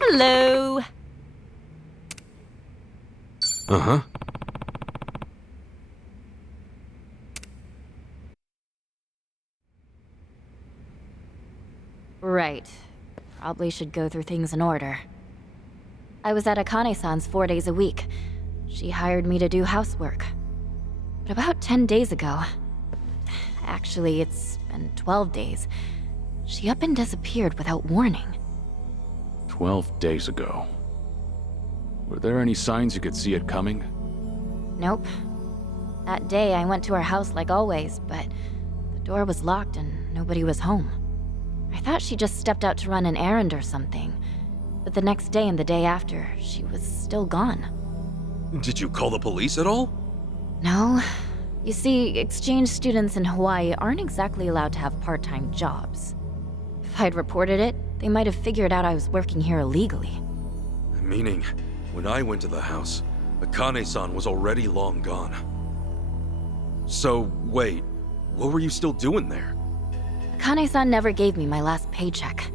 Hello. Uh-huh. Right. Probably should go through things in order. I was at Akane-san's 4 days a week. She hired me to do housework. But about 10 days ago... Actually, it's been 12 days. She up and disappeared without warning. 12 days ago. Were there any signs you could see it coming? Nope. That day, I went to her house like always, but the door was locked and nobody was home. I thought she just stepped out to run an errand or something. But the next day and the day after, she was still gone. Did you call the police at all? No. You see, exchange students in Hawaii aren't exactly allowed to have part-time jobs. If I'd reported it, they might have figured out I was working here illegally. Meaning, when I went to the house, Akane-san was already long gone. So, wait, what were you still doing there? Akane-san never gave me my last paycheck.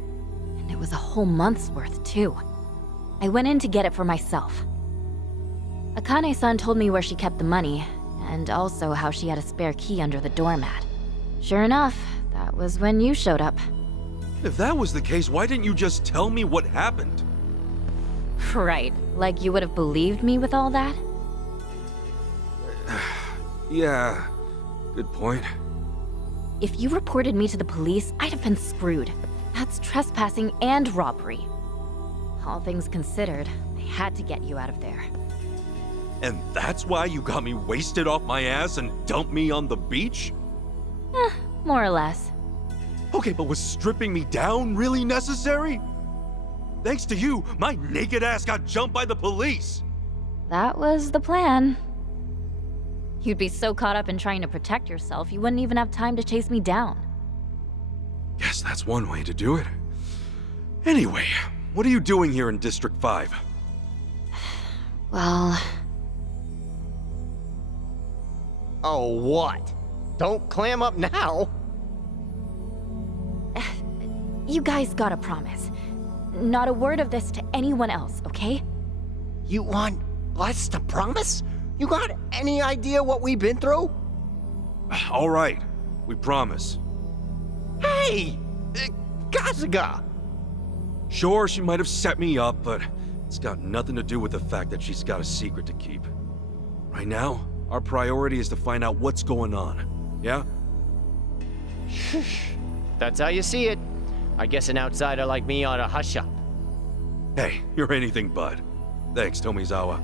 And it was a whole month's worth, too. I went in to get it for myself. Akane-san told me where she kept the money, and also how she had a spare key under the doormat. Sure enough, that was when you showed up. If that was the case, why didn't you just tell me what happened? Right, like you would have believed me with all that? Yeah, good point. If you reported me to the police, I'd have been screwed. That's trespassing and robbery. All things considered, I had to get you out of there. And that's why you got me wasted off my ass and dumped me on the beach? More or less. Okay, but was stripping me down really necessary? Thanks to you, my naked ass got jumped by the police! That was the plan. You'd be so caught up in trying to protect yourself, you wouldn't even have time to chase me down. Guess that's one way to do it. Anyway, what are you doing here in District 5? Well... Oh, what? Don't clam up now! You guys gotta promise. Not a word of this to anyone else, okay? You want us to promise? You got any idea what we've been through? All right, we promise. Hey! Kasuga! Sure, she might have set me up, but it's got nothing to do with the fact that she's got a secret to keep. Right now, our priority is to find out what's going on, yeah? That's how you see it. I guess an outsider like me ought to hush up. Hey, you're anything but. Thanks, Tomizawa.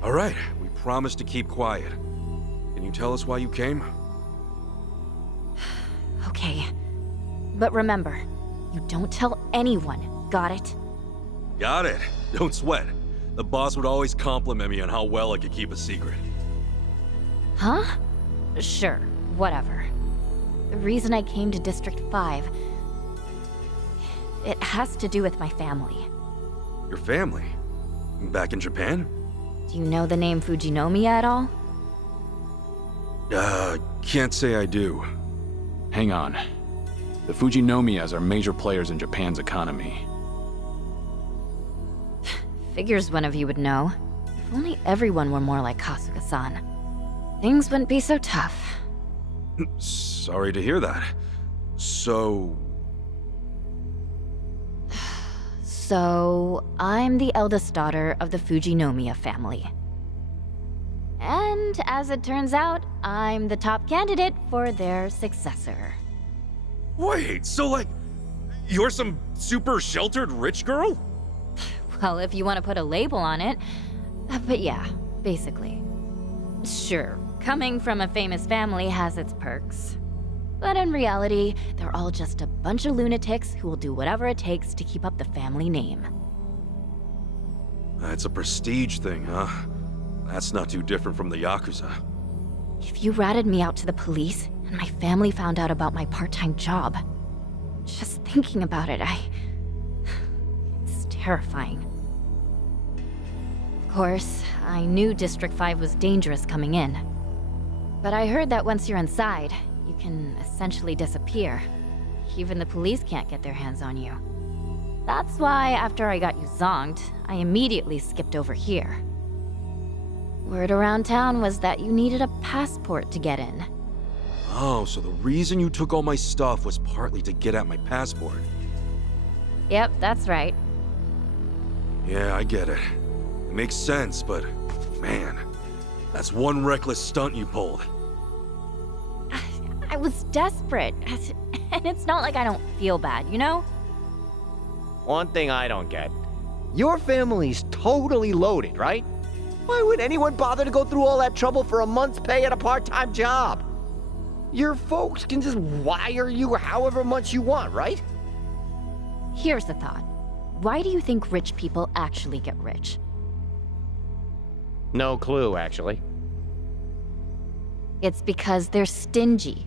All right, we promise to keep quiet. Can you tell us why you came? Okay. But remember, you don't tell anyone, got it? Got it. Don't sweat. The boss would always compliment me on how well I could keep a secret. Huh? Sure, whatever. The reason I came to District 5... it has to do with my family. Your family? Back in Japan? Do you know the name Fujinomiya at all? Can't say I do. Hang on. The Fujinomiyas are major players in Japan's economy. Figures one of you would know. If only everyone were more like Kasuga-san. Things wouldn't be so tough. Sorry to hear that. So, I'm the eldest daughter of the Fujinomiya family. And as it turns out, I'm the top candidate for their successor. wait, so like, you're some super sheltered rich girl? Well, if you want to put a label on it. But yeah, basically. Sure, coming from a famous family has its perks. But in reality, they're all just a bunch of lunatics who will do whatever it takes to keep up the family name. It's a prestige thing, huh? That's not too different from the Yakuza. If you ratted me out to the police, and my family found out about my part-time job, Just thinking about it, it's terrifying. Of course, I knew District 5 was dangerous coming in. But I heard that once you're inside, you can essentially disappear. Even the police can't get their hands on you. That's why, after I got you zonked, I immediately skipped over here. Word around town was that you needed a passport to get in. Oh, so the reason you took all my stuff was partly to get at my passport. Yep, that's right. Yeah, I get it. It makes sense, but man, that's one reckless stunt you pulled. I was desperate. And it's not like I don't feel bad, you know? One thing I don't get. Your family's totally loaded, right? Why would anyone bother to go through all that trouble for a month's pay at a part-time job? Your folks can just wire you however much you want, right? Here's the thought. Why do you think rich people actually get rich? No clue, actually. It's because they're stingy.